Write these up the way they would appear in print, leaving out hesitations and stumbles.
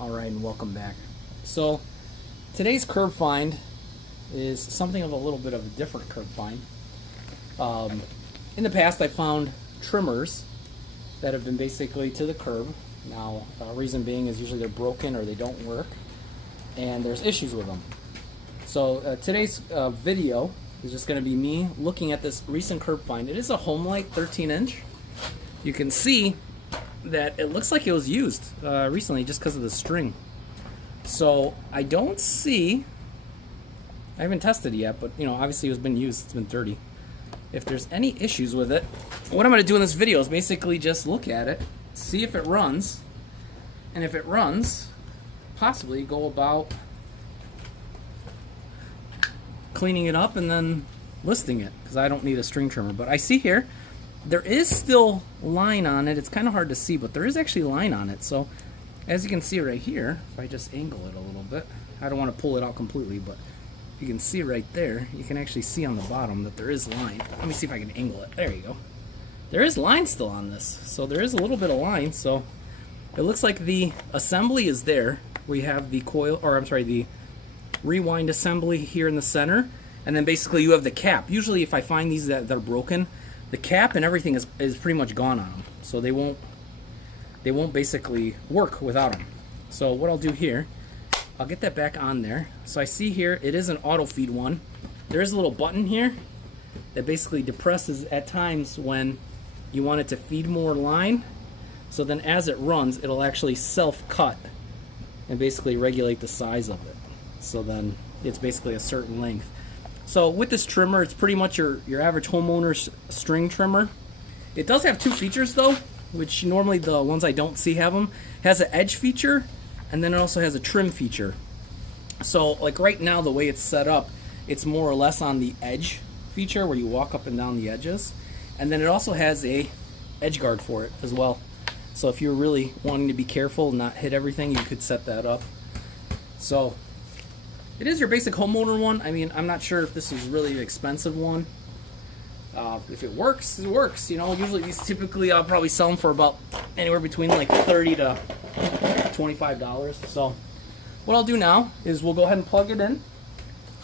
Alright, and welcome back. So, today's curb find is something of a little bit of a different curb find. In the past, I found trimmers that have been basically to the curb. Now, reason being is usually they're broken or they don't work, and there's issues with them. So, today's video is just going to be me looking at this recent curb find. It is a Homelite 13-inch. You can see that it looks like it was used recently just because of the string. So I don't see, I haven't tested it yet, but you know, obviously it's been used, it's been dirty. If there's any issues with it, what I'm going to do in this video is basically just look at it, see if it runs, and if it runs, possibly go about cleaning it up and then listing it, because I don't need a string trimmer. But I see here there is still line on it. It's kind of hard to see, but there is actually line on it. So as you can see right here, if I just angle it a little bit, I don't want to pull it out completely, but you can see right there, you can actually see on the bottom that there is line. Let me see if I can angle it. There you go. There is line still on this, so there is a little bit of line. So it looks like the assembly is there. We have the coil, or I'm sorry, the rewind assembly here in the center, and then basically you have the cap. Usually if I find these that are broken, the cap and everything is pretty much gone on them, so they won't basically work without them. So what I'll do here, I'll get that back on there. So I see here it is an auto feed one. There is a little button here that basically depresses at times when you want it to feed more line. So then as it runs, it'll actually self-cut and basically regulate the size of it. So then it's basically a certain length. So with this trimmer, it's pretty much your average homeowner's string trimmer. It does have two features though, which normally the ones I don't see have them. It has an edge feature, and then it also has a trim feature. So like right now, the way it's set up, it's more or less on the edge feature where you walk up and down the edges. And then it also has a edge guard for it as well. So if you're really wanting to be careful and not hit everything, you could set that up. So it is your basic homeowner one. I mean, I'm not sure if this is really an expensive one. If it works, it works. You know, usually these typically I'll probably sell them for about anywhere between like $30 to $25. So what I'll do now is we'll go ahead and plug it in,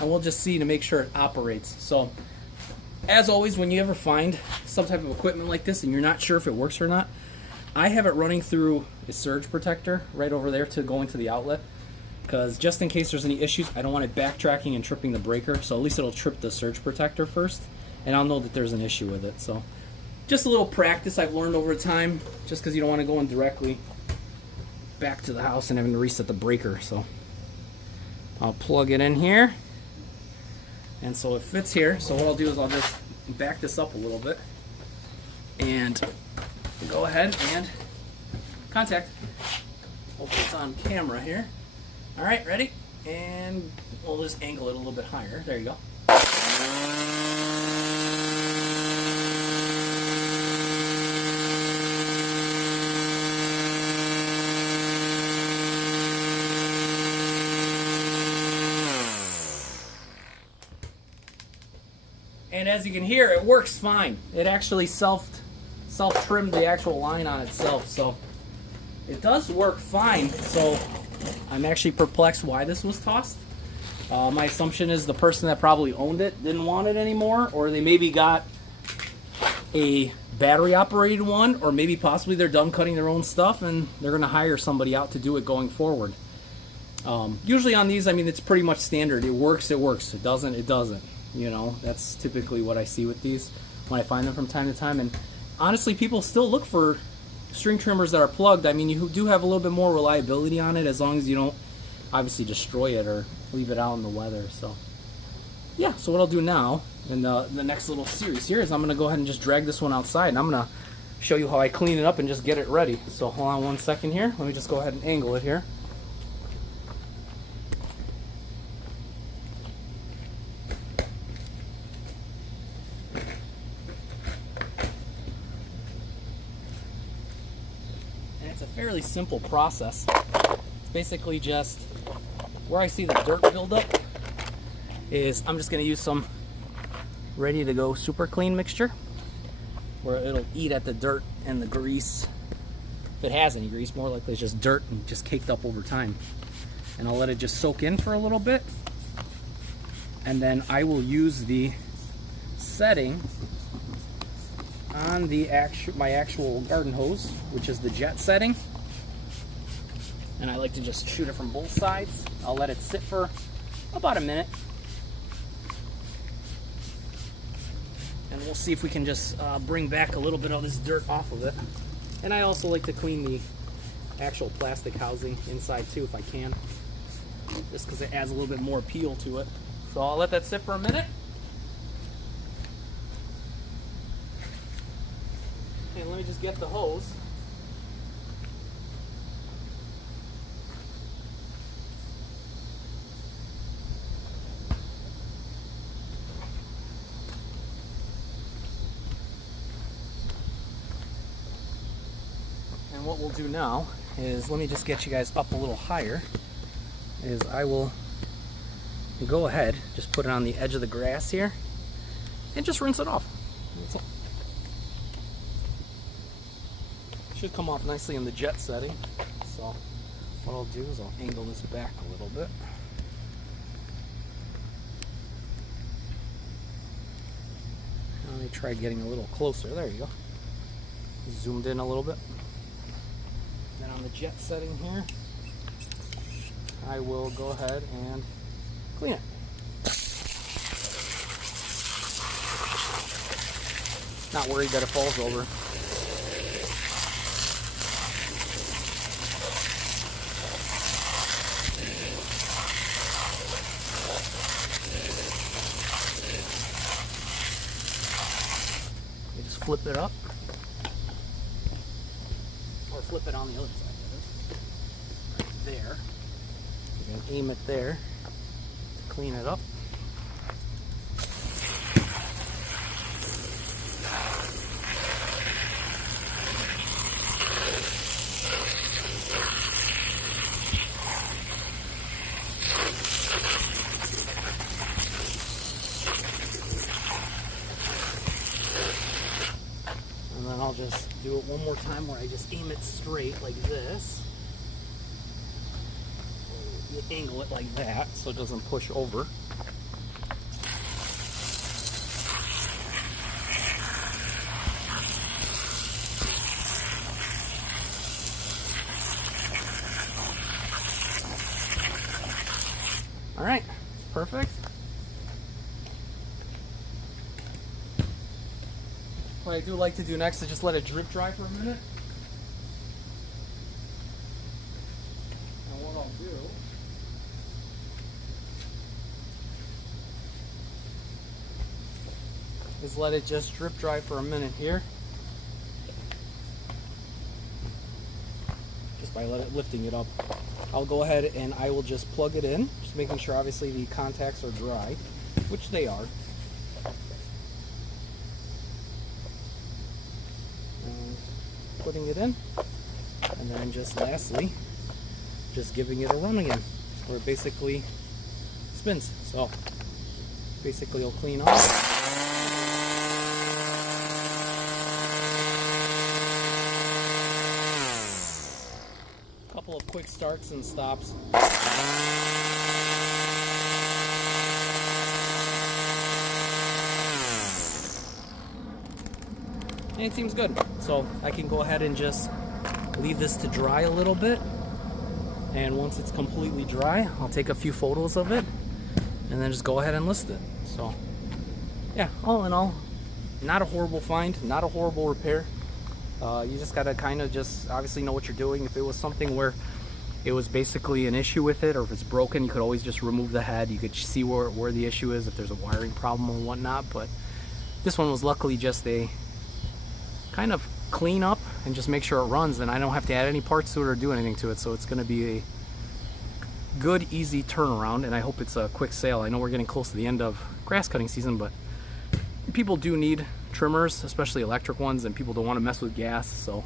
and we'll just see to make sure it operates. So as always, when you ever find some type of equipment like this and you're not sure if it works or not, I have it running through a surge protector right over there to go into the outlet. Because just in case there's any issues, I don't want it backtracking and tripping the breaker, so at least it'll trip the surge protector first, and I'll know that there's an issue with it. So just a little practice I've learned over time, just because you don't want to go in directly back to the house and having to reset the breaker. So I'll plug it in here, and so it fits here. So what I'll do is I'll just back this up a little bit and go ahead and contact. Hope it's on camera here. All right, ready? And we'll just angle it a little bit higher. There you go. And as you can hear, it works fine. It actually self-trimmed the actual line on itself, so it does work fine. So I'm actually perplexed why this was tossed. My assumption is the person that probably owned it didn't want it anymore, or they maybe got a battery operated one, or maybe possibly they're done cutting their own stuff and they're going to hire somebody out to do it going forward. Usually on these, I mean, it's pretty much standard. It works, it works. It doesn't, it doesn't. You know, that's typically what I see with these when I find them from time to time. And honestly, people still look for string trimmers that are plugged. I mean, you do have a little bit more reliability on it, as long as you don't obviously destroy it or leave it out in the weather. So yeah, so what I'll do now in the next little series here is I'm going to go ahead and just drag this one outside, and I'm going to show you how I clean it up and just get it ready. So hold on one second here. Let me just go ahead and angle it here. It's a fairly simple process. It's basically just where I see the dirt buildup is I'm just going to use some ready to go super clean mixture where it'll eat at the dirt and the grease if it has any grease. More likely it's just dirt and just caked up over time. And I'll let it just soak in for a little bit. And then I will use the setting on the my actual garden hose, which is the jet setting. And I like to just shoot it from both sides. I'll let it sit for about a minute. And we'll see if we can just bring back a little bit of this dirt off of it. And I also like to clean the actual plastic housing inside too if I can, just because it adds a little bit more appeal to it. So I'll let that sit for a minute. And let me just get the hose. And what we'll do now is, let me just get you guys up a little higher, is I will go ahead, just put it on the edge of the grass here, and just rinse it off. That's all. Should come off nicely in the jet setting. So what I'll do is I'll angle this back a little bit. Let me try getting a little closer. There you go. Zoomed in a little bit. Then on the jet setting here, I will go ahead and clean it. Not worried that it falls over. You just flip it up, or flip it on the other side of it. Right there. You can aim it there to clean it up. And then I'll just do it one more time where I just aim it straight like this. You angle it like that so it doesn't push over. All right, perfect. What I do like to do next is just let it drip dry for a minute. And what I'll do is let it just drip dry for a minute here. Just by lifting it up. I'll go ahead and I will just plug it in, just making sure obviously the contacts are dry, which they are. And putting it in, and then just lastly, just giving it a run again, where it basically spins. So basically it'll clean off. Couple of quick starts and stops. And it seems good. So I can go ahead and just leave this to dry a little bit. And once it's completely dry, I'll take a few photos of it and then just go ahead and list it. So yeah, all in all, not a horrible find, not a horrible repair. You just gotta kind of just obviously know what you're doing. If it was something where it was basically an issue with it, or if it's broken, you could always just remove the head. You could see where the issue is, if there's a wiring problem or whatnot. But this one was luckily just a kind of clean up and just make sure it runs, and I don't have to add any parts to it or do anything to it. So it's gonna be a good, easy turnaround, and I hope it's a quick sale. I know we're getting close to the end of grass cutting season, but people do need trimmers, especially electric ones, and people don't want to mess with gas. So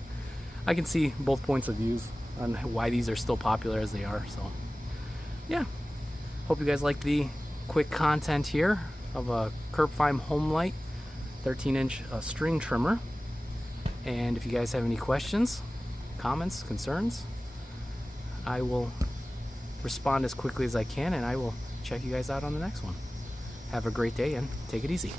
I can see both points of views on why these are still popular as they are. So yeah, hope you guys like the quick content here of a Curb-Fime Homelite 13-inch string trimmer. And if you guys have any questions, comments, concerns, I will respond as quickly as I can, and I will check you guys out on the next one. Have a great day and take it easy.